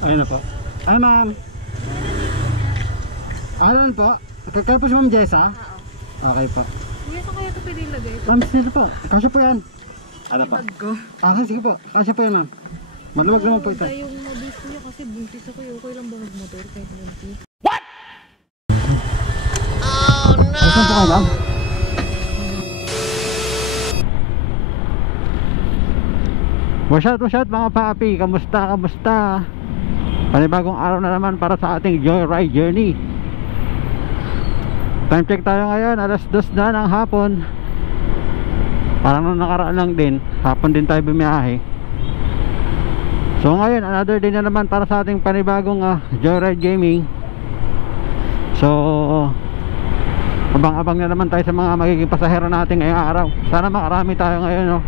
Ayun na po. Ay ma'am. Alan po? Kayo po si Ma'am Jessa? Oo. Okay po. Kuya, saan kaya ito pwede ilagay? Ma'am, sige po. Kasya po yan. Ano po? Bag ko. Okay, sige po. Kasya po yan ma'am. Maluwag naman po ito. Huwag yung mabis ko niya kasi buntis ako. Okay lang ba magmotor kahit buntis? Oh no! Saan po kayo ma'am? Wash out mga papi. Kamusta? Panibagong araw na naman para sa ating joyride journey. Time check tayo ngayon, alas 2 na ng hapon. Parang nung nakaraan lang din, hapon din tayo bumiyahe. So ngayon, another day na naman para sa ating panibagong joyride gaming. So abang-abang na naman tayo sa mga magiging pasahero natin ngayong araw. Sana makarami tayo ngayon, no?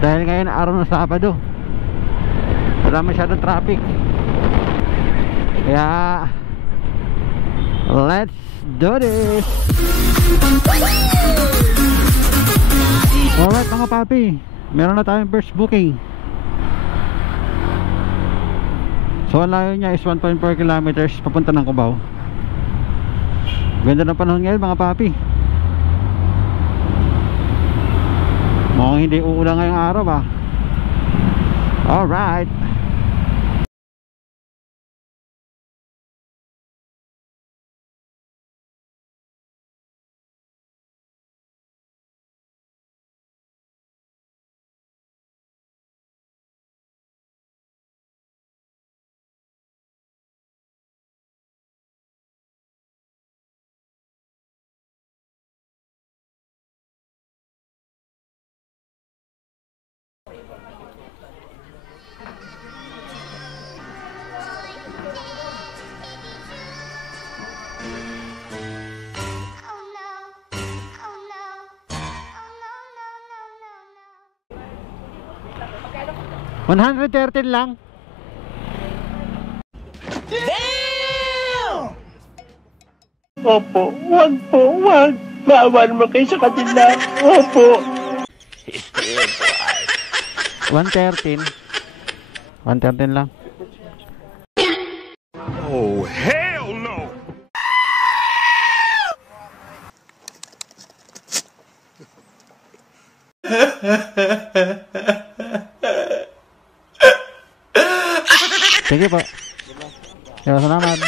Dahil ngayon araw ng Sabado, wala masyadong traffic. Kaya let's do this. Alright mga papi, meron na tayong first booking. So ang layo niya is 1.4 kilometers papunta ng Cubao. Ganda ng panahon ngayon mga papi. Mukhang hindi uulan ngayong araw ba. Alright. $113 lang. Damn! Opo, wag po, wag. Maawa naman kayo sa kanila. Opo. 113 lang. Oh, hell no! Sige po. Salamat.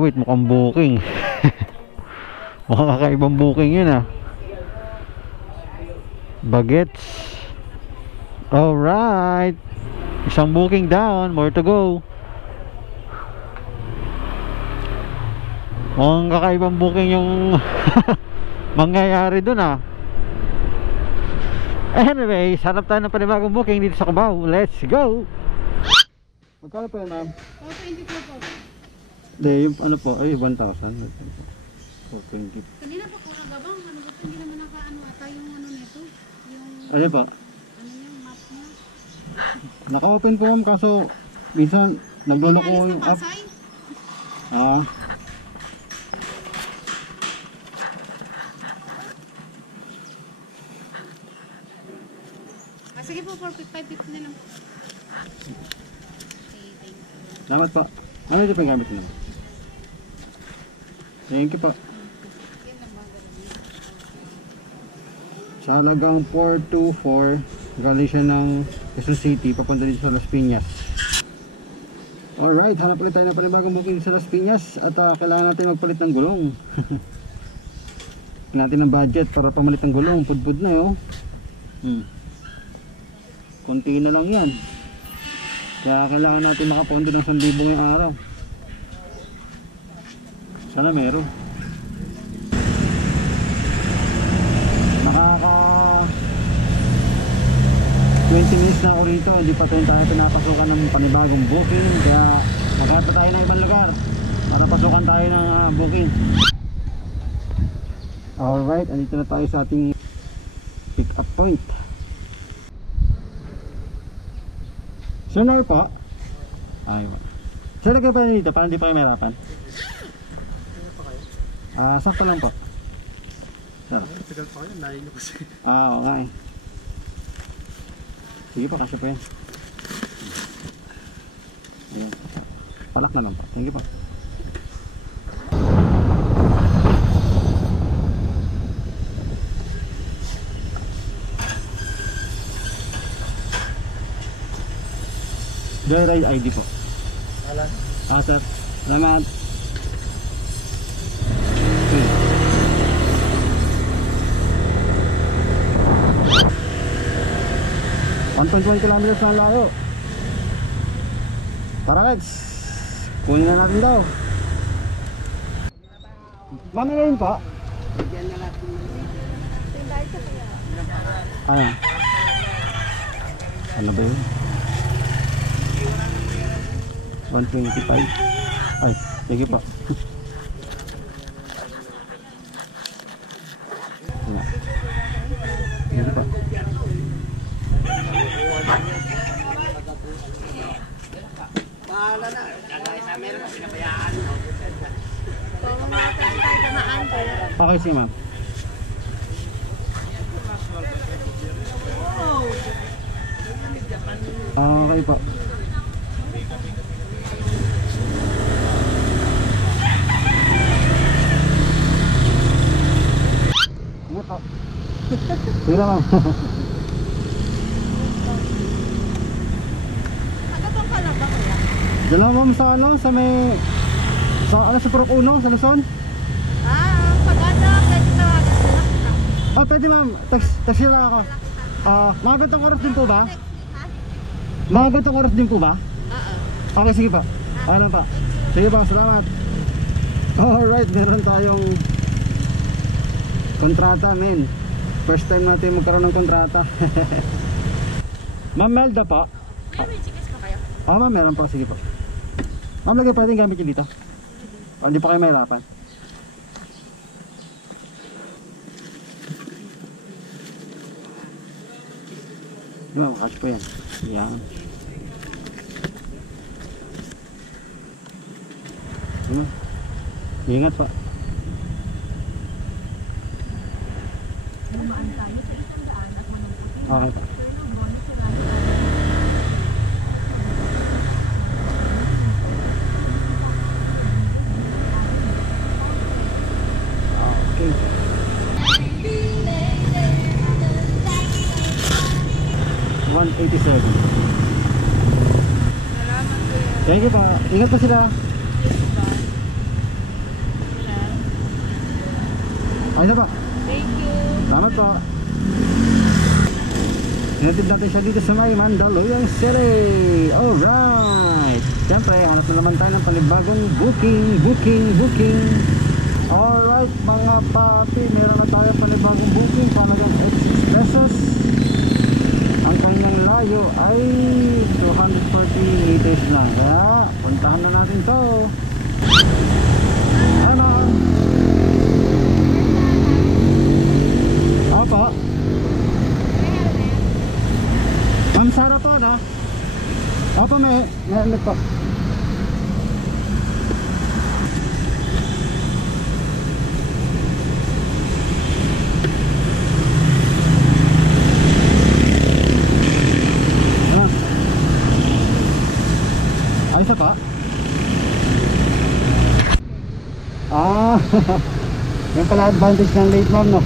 Wait, mukhang booking. Mukhang kakaibang booking yun Bagets. Alright. Isang booking down, more to go. Mukhang kakaibang booking yung mangyayari dun Anyway, hanap tayo ng panibagong booking dito sa Cubao. Let's go! Magkano po yun ma'am? 24 po. Hindi, yung ano po, ay 1,000. 420. Kanina pa ko nagabang, ano ba hindi naman nakaano ata yung ano nito? Yung Ano po? ano yung map niya? Naka-open po ma'am, kaso minsan nagloloko Inalis yung na app. Pasay? Sige po, 550 na lang. Okay, thank you. Salamat po. Ano ito pa yung gamit nyo? Thank you po. Yan lang mga ganun. Sa halagang 424, galing siya ng Quezon City, papunta dito sa Las Piñas. Alright, hanap ulit tayo ng panibagong booking sa Las Piñas. At kailangan natin magpalit ng gulong. Kailangan natin ng budget para pamalit ng gulong. Pudpud na Kunti na lang yan. Kaya kailangan natin makapondo ng 1,000 ngayong araw. Sana meron. Makaka 20 minutes na ako rito. Hindi pa tayo pinapasukan ng panibagong booking. Kaya magkata tayo ng ibang lugar para pasukan tayo ng booking. Alright, andito na tayo sa ating pick up point. Sir, na po? Ay, sir, lagay pa dito para hindi pa kayo mahirapan. Sakto lang po. Tara. Tagal pa yun, layo nyo kasi. Oo nga eh. Sige pa, kasya pa yan. Ayan. Palak na lang po. Thank you po. Joyride ID po. Alan? Sir. Salamat. 1.1 kilometers na layo. Tara Lex, kunin na natin daw. Mami ngayon pa? Ano? Ano ba yun? 125. Ay, sige pa. Sige pa. Okay, sige ma'am. Okay po. Ano po? Sige na ma'am. Tagatong ka lang ba kuya? Diyan lang ma'am sa ano, sa may sa Purok Uno, sa Luzon. Pag-ano, pwede tawagan sila kita. Pwede ma'am, text nila ako. Mga gantong oras din po ba? Ha? Mga gantong oras din po ba? Oo. Okay, sige pa. Alam pa. Sige pa, salamat. Alright, meron tayong kontrata, men. First time natin magkaroon ng kontrata. Ma'am Melda po. May chicks pa kayo? Ma'am, meron po. Sige po. Ma'am, lagay pwedeng gamit yun dito. Hindi pa kayo mahirapan. Diba, catch po yan. Yan. Diba? Ingat pa. Okay pa. Okay. 187. Thank you pa. Ingat pa sila. Ayos na pa. Thank you. Salamat po. Hinatid natin siya dito sa may Mandaluyong City. Alright. Siyempre, hanap na naman tayo ng panibagong booking. Alright mga papi, meron na tayo panibagong booking. Panagang 86 pesos. Ang kanyang layo ay 240 meters na. Kaya, puntahan na natin to. Ano? Opo. Ma'am Sara po, no? Opo, may po. Ayos na pa? Yung pala advantage ng late ma'am, no?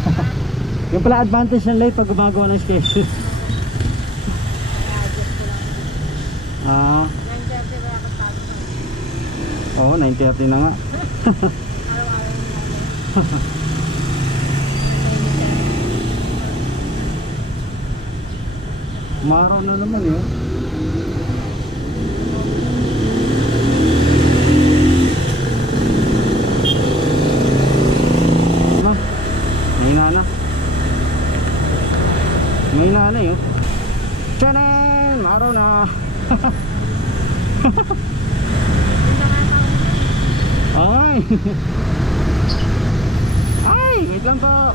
Yung pala advantage ng late pag gumagawa ng schedule. 9:30 ba ako sabi mo? Oo, 9:30 na nga. Maraw na naman yun. May nanay yun. Tiyanan! Maraw na. Okay. Ay! Wait lang po.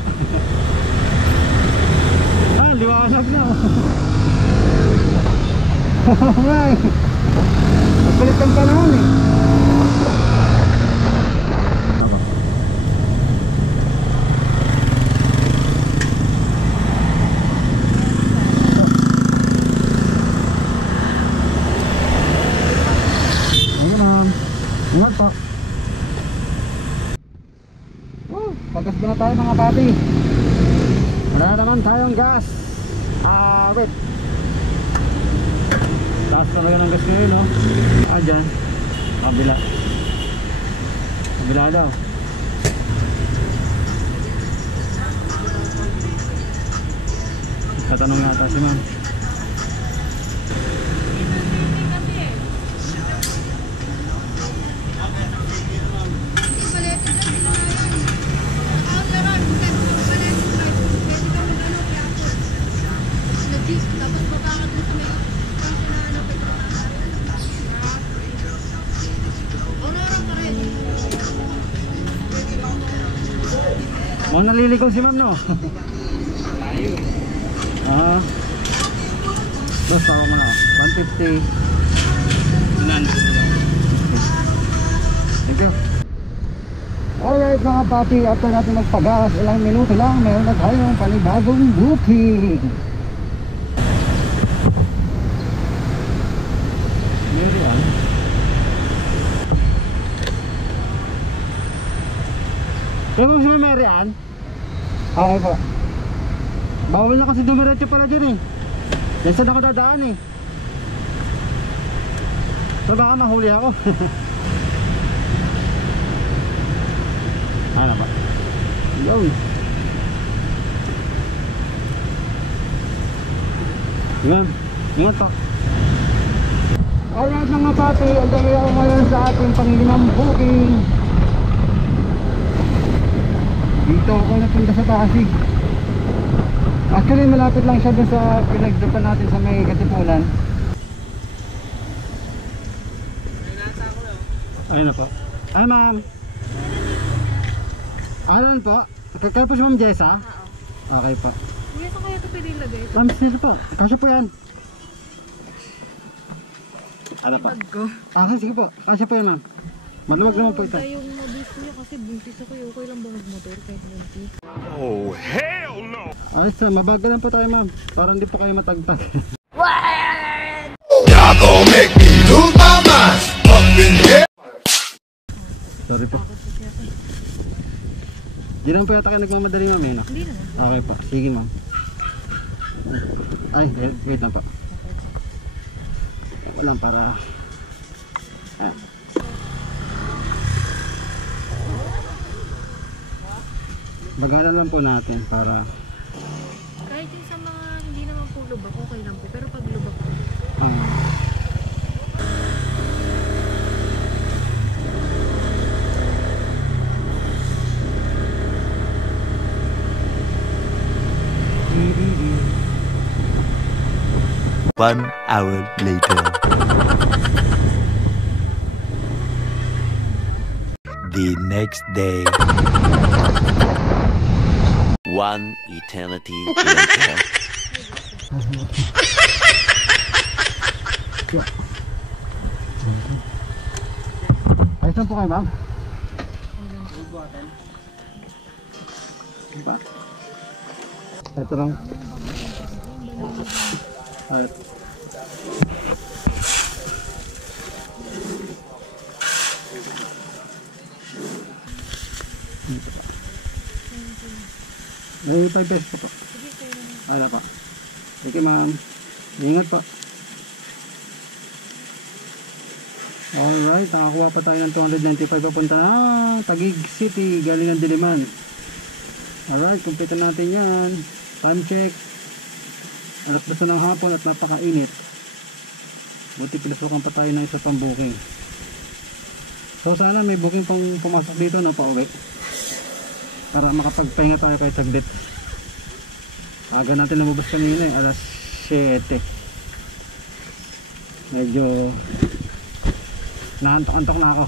Liwanag na. Okay. Magpalit ang panahon eh. Ingat po. Pagas na tayo mga papi. Wala naman tayong gas. Wait. Taas talaga ng gas ngayon, no? Dyan. Kabila. Kabila daw. Tatanong nga ata si ma'am. Oh, naliligaw si ma'am, no? Basta ako muna. 150. Thank you. Alright mga papi, after natin magpagas, ilang minuto lang, meron na tayong panibagong booking. Meron yan. Kaya mo si Mary Ann? Okay po. Bawal na kasi dumiretso pala dyan eh. Yan saan ako dadaan eh. So baka mahuli ako. Ano ba? Yun. Yan. Ingat pa. Alright mga papi, ang dami ako ngayon sa ating panglimang booking. Dito ako napunta sa Pasig. Actually malapit lang siya dun sa pinagdapan natin sa may Katipunan. Ayun na po. Ay ma'am. Alan po? Kaya po si Ma'am Jessa? Oo. Okay po. Kuya, saan kaya ito pwede ilagay? Ma'am, sino po? Kasya po yan. Ano po? Bag ko. Okay, sige po. Kasya po yan ma'am. Maluwag naman po ito. Yung mabis kuya kasi buntis ako. Okay lang ba magmotor kahit buntis? Oh, hell no! Ayos na, mabagal lang po tayo ma'am. Para hindi po kayo matagtag. Y'all gon' make me lose my mind up in here. Sorry po. Di lang po yata kayo nagmamadali ma'am eh, no? Hindi naman. Okay po, sige ma'am. Ay, wait lang po. Walang para... Bagalan lang po natin para... Kahit yung sa mga hindi naman po lubak, okay lang po. Pero pag lubak po, One hour later. The next day. One eternity later. ayos lang po kayo ma'am? Diba? Ito lang. Ayos. May 5 pesos po po. Ala pa. Sige ma'am. Ingat po. Alright, nakakuha pa tayo ng 295 papunta na Taguig City, galing ng Diliman. Alright, kumpitan natin yan. Time check. Alas 2 ng hapon at napakainit. Buti pinasukan pa tayo ng isa pang booking. So sana may booking pang pumasok dito na pauwi para makapagpahinga tayo kahit saglit. Aga natin lumabas kanina eh, alas 7. Medyo naantok-antok na ako.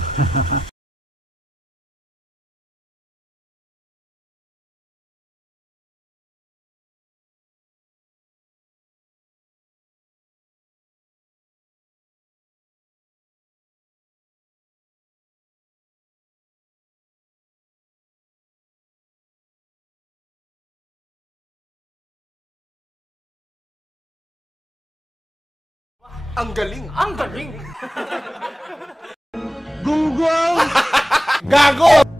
Ang galing! Ang galing! Gung Gago!